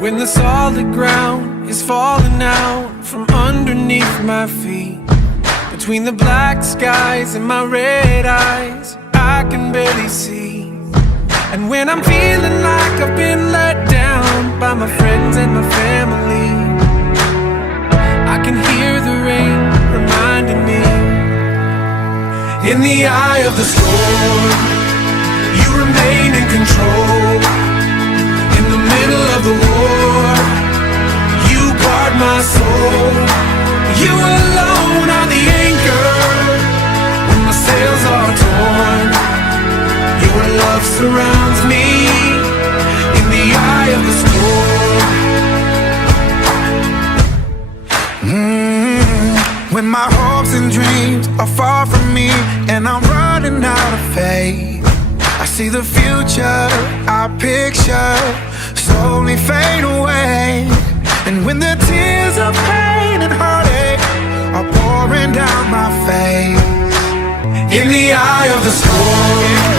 When the solid ground is falling out from underneath my feet, between the black skies and my red eyes, I can barely see. And when I'm feeling like I've been let down by my friends and my family, I can hear the rain reminding me. In the eye of the storm, you remain in control. In the middle of the war, you guard my soul. You alone are the anchor when my sails are torn. Your love surrounds me in the eye of the storm. When my hopes and dreams are far from me and I'm running out of faith, I see the future I picture slowly fade away. And when the tears of pain and heartache are pouring down my face, in the eye of the storm,